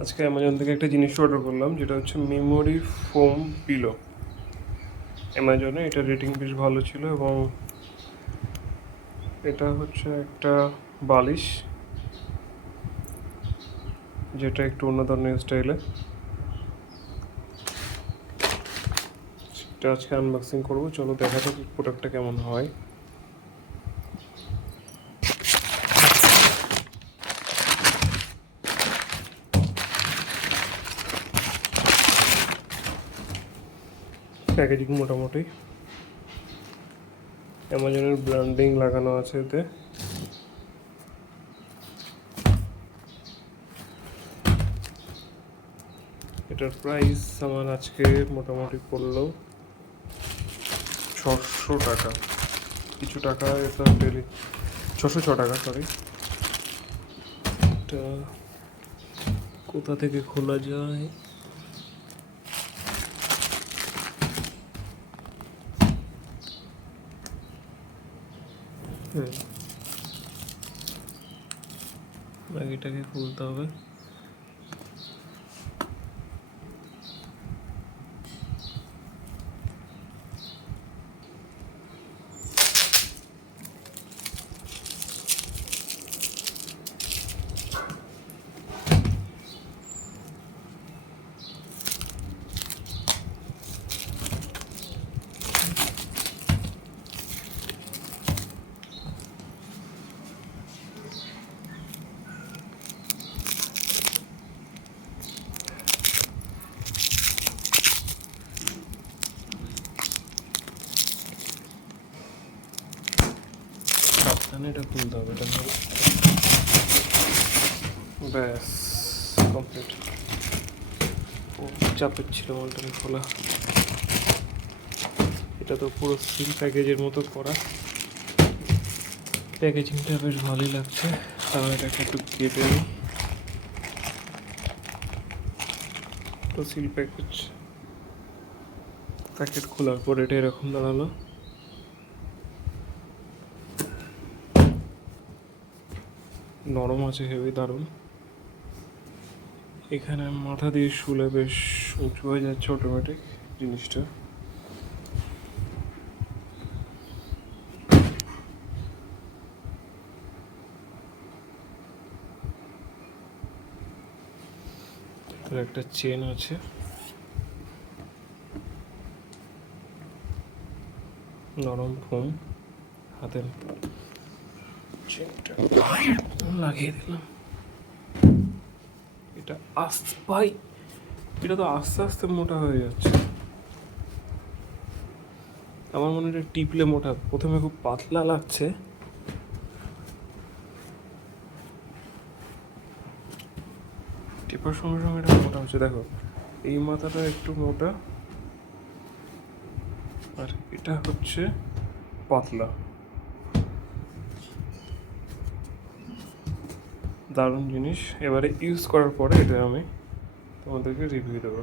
আজকে অ্যামাজন থেকে একটা জিনিস অর্ডার করলাম, যেটা হচ্ছে মেমোরি ফোম পিলো অ্যামাজনে এটা রেটিং বেশ ভালো ছিল এবং এটা হচ্ছে একটা বালিশ, যেটা একটু অন্য ধরনের স্টাইলে সেটা আজকে আনবক্সিং করব। চলো দেখা যাক প্রোডাক্টটা কেমন হয়। প্যাকেজিং মোটামুটি। অ্যামাজনের ব্র্যান্ডিং লাগানো আছে এতে। এটার প্রাইস আমার আজকে মোটামুটি পড়ল ছশো টাকা। কিছু টাকা এটা ডেলি ছশো ছ টাকা সরি এটা কোথা থেকে খোলা যায়? হুম আগে এটাকে খুলতে হবে সাবধানে এটা খুলতে হবে, এটা। ব্যাস কমপ্লিট ও, চাপের ছিল মালটাকে খোলা। এটা তো পুরো সিল প্যাকেজের মতো করা। প্যাকেজিংটা বেশ ভালোই লাগছে। তাও এটাকে একটু কেটে নিই তো সিল প্যাকেজ প্যাকেট খোলার পর এটা এরকম দাঁড়াল। নরম আছে হেভি দারুণ। এখানে মাথা দিয়ে শুলে বেশ উঁচু হয়ে যাচ্ছে অটোমেটিক জিনিসটা। একটা চেন আছে। নরম ফোম, হাতের চেনটা। লাগিয়ে দিলাম। এটা আস্তে, ভাই, এটা তো আস্তে আস্তে মোটা হয়ে যাচ্ছে। আমার মনে এটা টিপলে মোটা, প্রথমে খুব পাতলা লাগছে। টিপার সঙ্গে সঙ্গে এটা মোটা হচ্ছে। দেখো, এই মাথাটা একটু মোটা, আর এটা হচ্ছে পাতলা। দারুণ জিনিস। এবারে ইউজ করার পরে এটা আমি তোমাদেরকে রিভিউ দেবো।